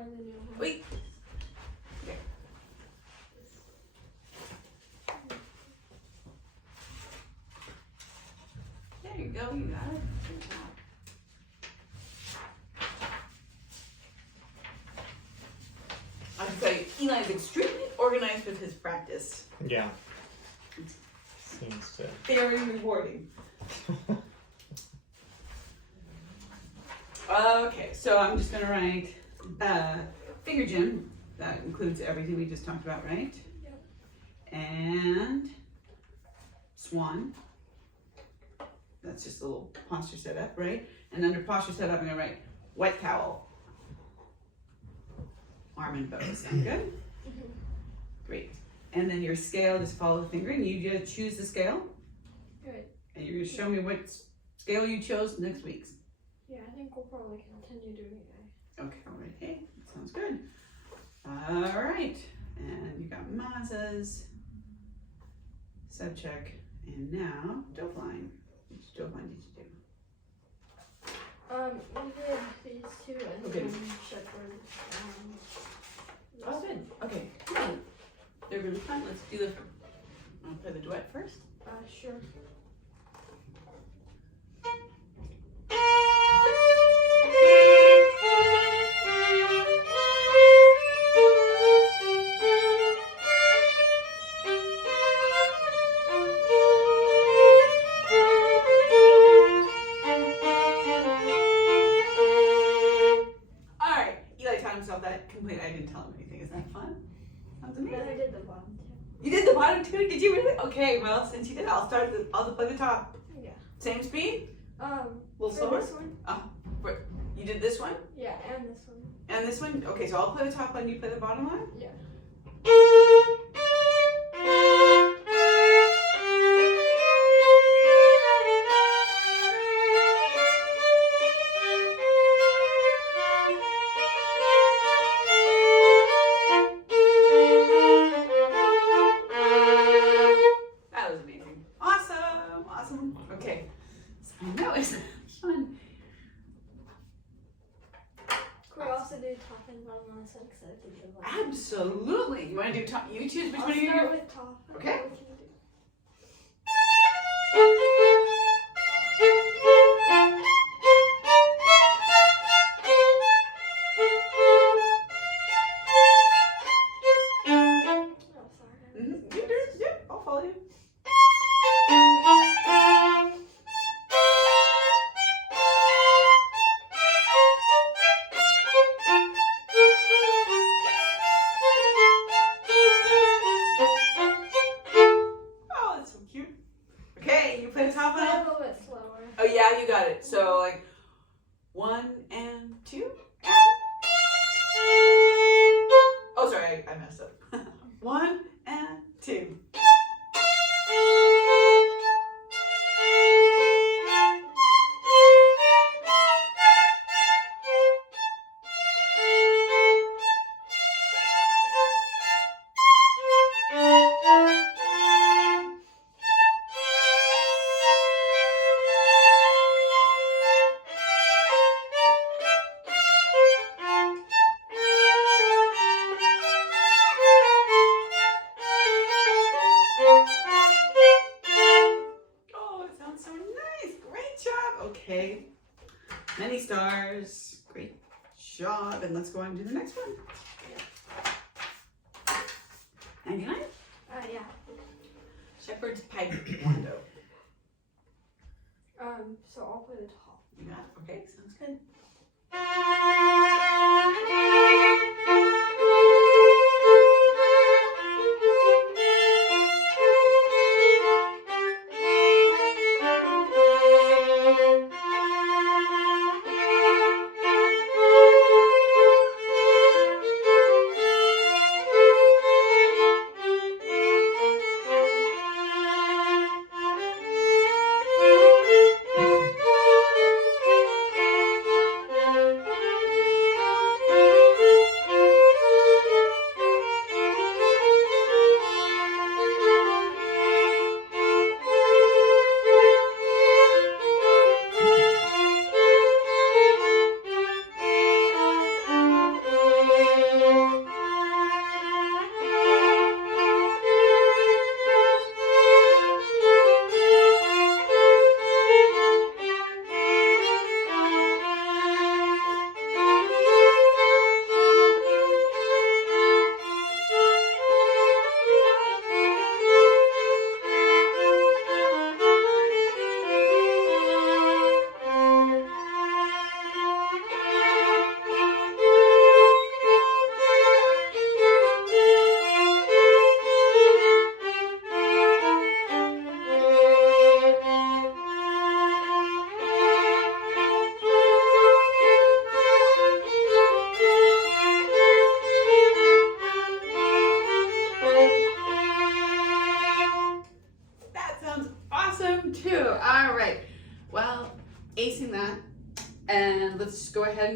find the new one. Wait. Okay. There you go. You got it. Good job. I can tell you, Eli is extremely organized with his practice. Yeah. Seems to. Very rewarding. Okay, so I'm just gonna write finger gym. That includes everything we just talked about, right? Yep. And swan. That's just a little posture setup, right? And under posture setup, I'm gonna write wet towel. Arm and bow. Sound good? Great. And then your scale, just follow the finger, and you just choose the scale. Good. And you're gonna show me what scale you chose next week's. Yeah, I think we'll probably continue doing it. Okay, all right. Hey, sounds good. All right. And you got Mazas, subcheck, and now dove line. Which dove line did you do? We did these two and Okay. then shepherd. Oh, good. Okay, cool. They're really fun. Let's do the. I'll play the duet first. Sure. All right. Eli taught himself that complete. I didn't tell him anything. Is that fun? Sounds Then amazing. I did the bottom too. You did the bottom too? Did you really? Okay. Well, since you did, I'll start. I'll play the top. Yeah. Same speed. A little For slower. this one? You did this one Yeah, and this one. and this one. Okay, so I'll play the top one. You play the bottom one. Yeah. That was amazing. Awesome. Awesome. Okay. So that was fun. Could we also do top and bottom on this one because I did the bottom. Absolutely. You want to do top? You choose which I'll one of start your. with top. and Okay. then we can do- Oh, sorry. Mm-hmm. Yeah, I'll follow you. Oh, that's so cute. Okay, you play the top Play a one. little bit slower. Oh yeah, you got it. So like 1 and 2. Oh, sorry, I messed up. 1 and 2. Oh, it sounds so nice. Great job. Okay. Many stars. Great job. And let's go on and do the next one. 99? Yeah. Shepherd's Pipe Wando. So I'll play the top. You got it? Okay, sounds good.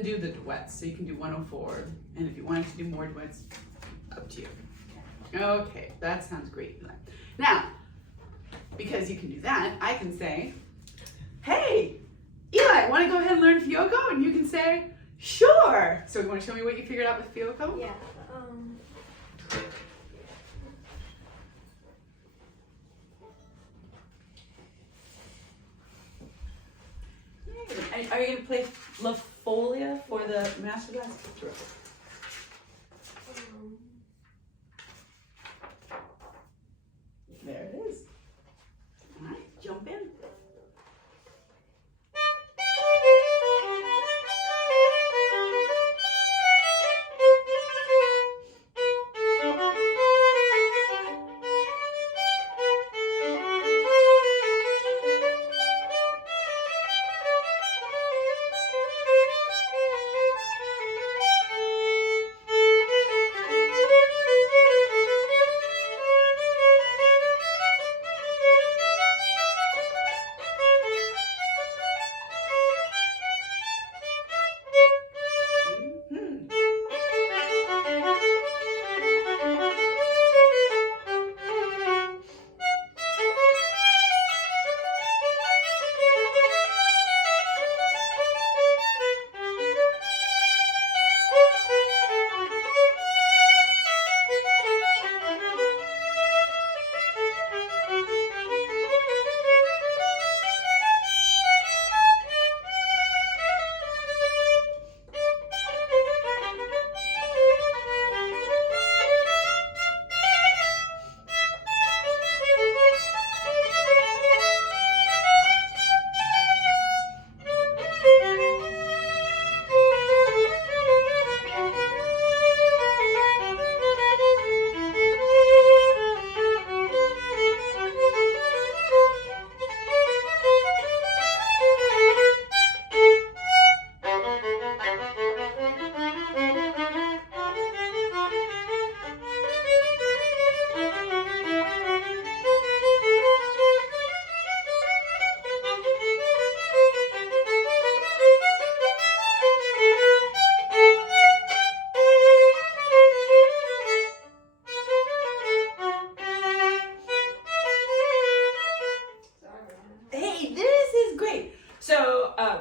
do the duets. So you can do 104, and if you wanted to do more duets, up to you. Okay, that sounds great. Now, because you can do that, I can say, hey, Eli, want to go ahead and learn Fiocco? And you can say, sure. So you want to show me what you figured out with Fiocco? Yeah. Are you going to play La Folia for the masterclass? There it is. All right, jump in.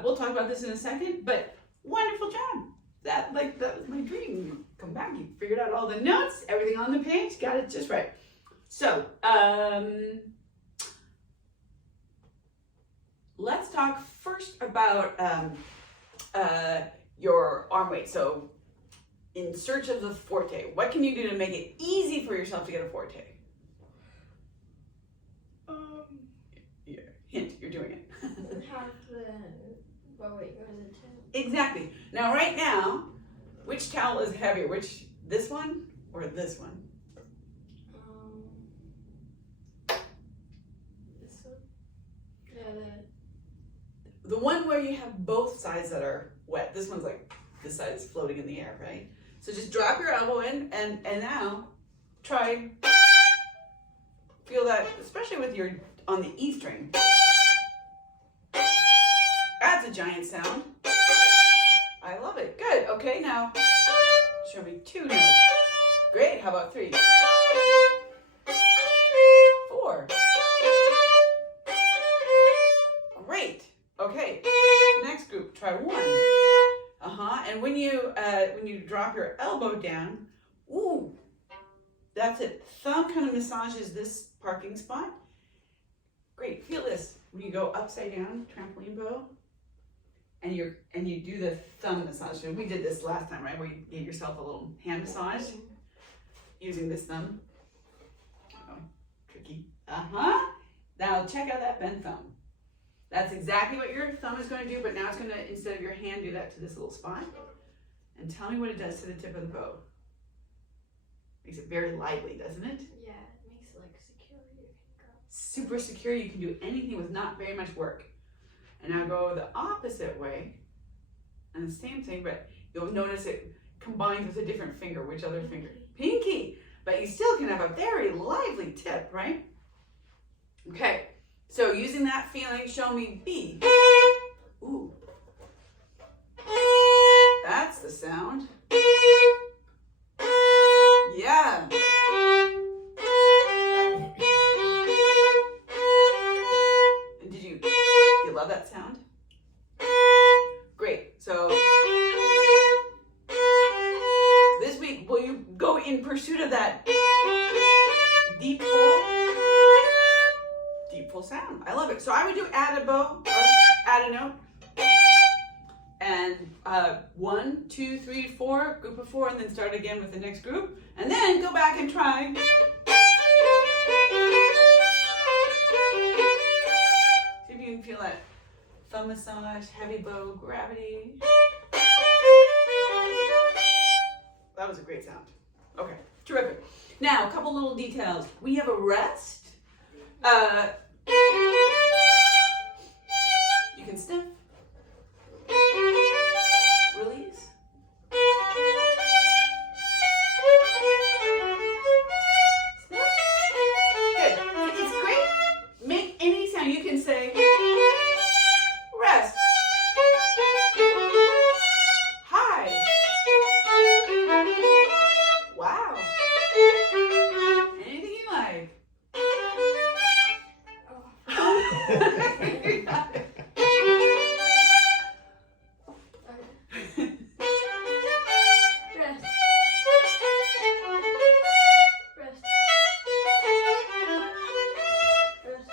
We'll talk about this in a second, but wonderful job. That was my dream. You come back, you figured out all the notes, everything on the page, got it just right. So, let's talk first about your arm weight. So, in search of the forte, what can you do to make it easy for yourself to get a forte? Yeah, hint, you're doing it. Have the bow weight goes into. Exactly. Now, right now, which towel is heavier? This one or this one? This one. Yeah, The one where you have both sides that are wet. This one's like, this side's floating in the air, right? So just drop your elbow in and now try, feel that, especially with your, on the E string. That's a giant sound. I love it. Good. Okay, now show me 2 notes. Great. How about 3? 4. Great. Okay. Next group. Try 1. And when you drop your elbow down, ooh, that's it. Thumb kind of massages this parking spot. Great. Feel this. When you go upside down, trampoline bow, and you do the thumb massage. We did this last time, right? Where you gave yourself a little hand massage using this thumb. Oh, tricky. Now check out that bent thumb. That's exactly what your thumb is going to do, but now it's going to, instead of your hand, do that to this little spot. And tell me what it does to the tip of the bow. Makes it very lively, doesn't it? yeah, it makes it like secure. You can go. Super secure. You can do anything with not very much work. And now go the opposite way, and the same thing, but you'll notice it combines with a different finger. Which other finger? Pinky. But you still can have a very lively tip, right? Okay, so using that feeling, show me B. Ooh. sound. Yeah. And did you love that sound? Great. So this week, will you go in pursuit of that deep full sound? I love it. So I would do add a bow or add a note. And 1, 2, 3, 4, group of 4, and then start again with the next group. And then go back and try. See if you can feel that thumb massage, heavy bow, gravity. That was a great sound. Okay, terrific. Now, a couple little details. We have a rest. You can sniff. Release. Sniff. Good. It's great. Make any sound. You can say rest. Hi. Wow. Anything you like. You got it. Rest. Rest. Rest.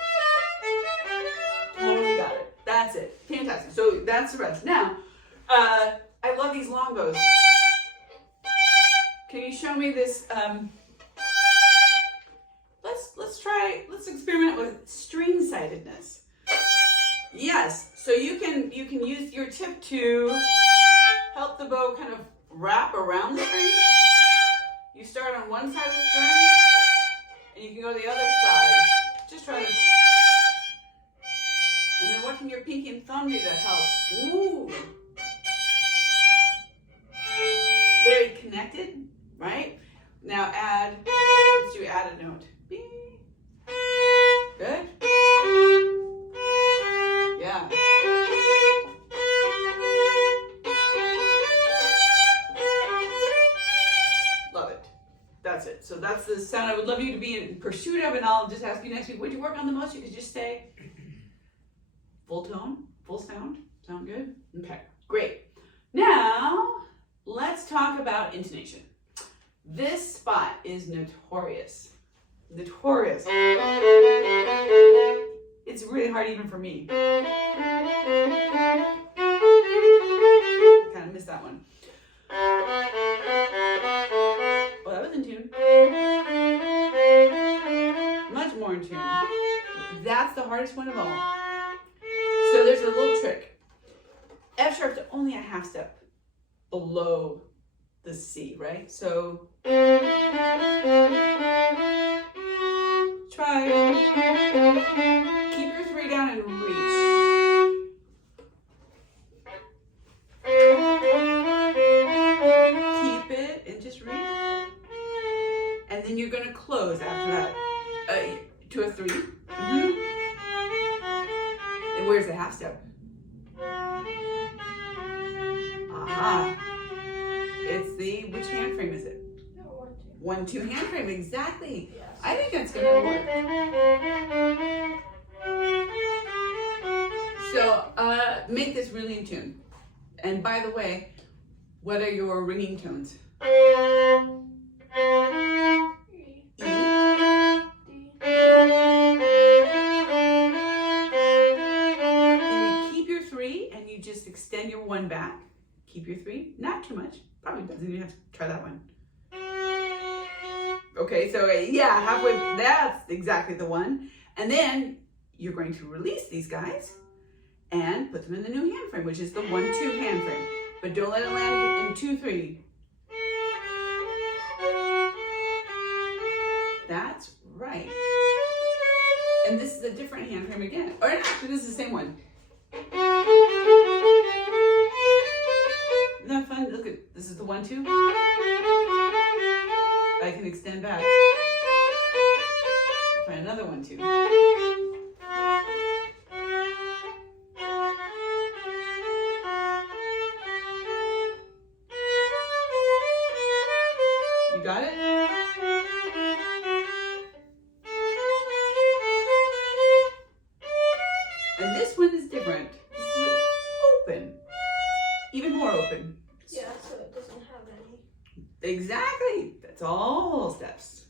Totally got it. That's it. Fantastic. So that's the rest. Now, I love these longos. Can you show me this? Let's experiment with string-sidedness. Yes. So you can use your tip to help the bow kind of wrap around the string. You start on one side of the string, and you can go to the other side. Just try this. And then what can your pinky and thumb do to help? Ooh. Very connected, right? Now let's do add a note. Bing. Good. Yeah. Love it. That's it. So that's the sound I would love you to be in pursuit of, and I'll just ask you next week, what did you work on the most? You could just say full tone, full sound. Sound good? Okay, great. Now, let's talk about intonation. This spot is notorious. Notorious. It's really hard even for me. I kind of missed that one. Oh, that was in tune. Much more in tune. That's the hardest one of all. So there's a little trick. F sharp's only a half step below the C, right? So try. Keep your 3 down and reach. Keep it and just reach. And then you're going to close after that to a 3. Mm-hmm. And where's the half step? Aha. It's which hand frame is it? 1-2 hand frame, exactly. Yes. I think that's going to work. So make this really in tune. And by the way, what are your ringing tones? Just extend your 1 back. Keep your 3, not too much. Probably doesn't even have to try that one. Okay, so yeah, halfway, that's exactly the one. And then you're going to release these guys and put them in the new hand frame, which is the 1-2 hand frame. But don't let it land in 2-3. That's right. And this is a different hand frame again. Or actually, this is the same one. Isn't that fun? Look at this is the 1-2. I can extend back. Try another 1-2. You got it? And this one is different. This is open. Even more open. Yeah, so it doesn't have any. Exactly. That's all steps.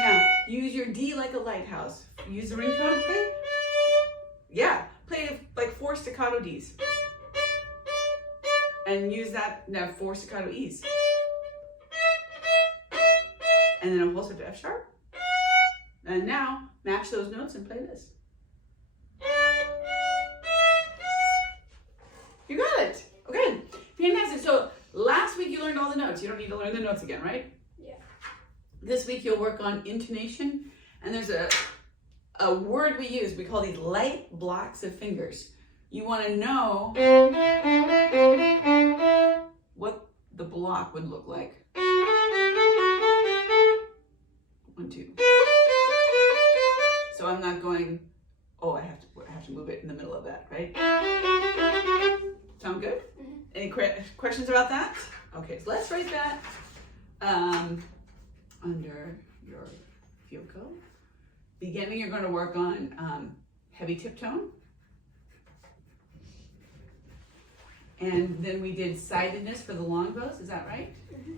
Now, use your D like a lighthouse. Use the ringtone. Play. Yeah, play like 4 staccato Ds. And use that now 4 staccato E's. And then a whole step to F sharp. And now match those notes and play this. You got it. Okay, fantastic. So last week you learned all the notes. You don't need to learn the notes again, right? Yeah. This week you'll work on intonation, and there's a word we use. We call these light blocks of fingers. You want to know what the block would look like. 1, 2. So I'm not going, oh, I have to move it in the middle of that, right? Sound good? Mm-hmm. Any questions about that? Okay, so let's write that under your Fyoko. Beginning, you're going to work on heavy tip tone. And then we did sidedness for the long bows, is that right? Mm-hmm.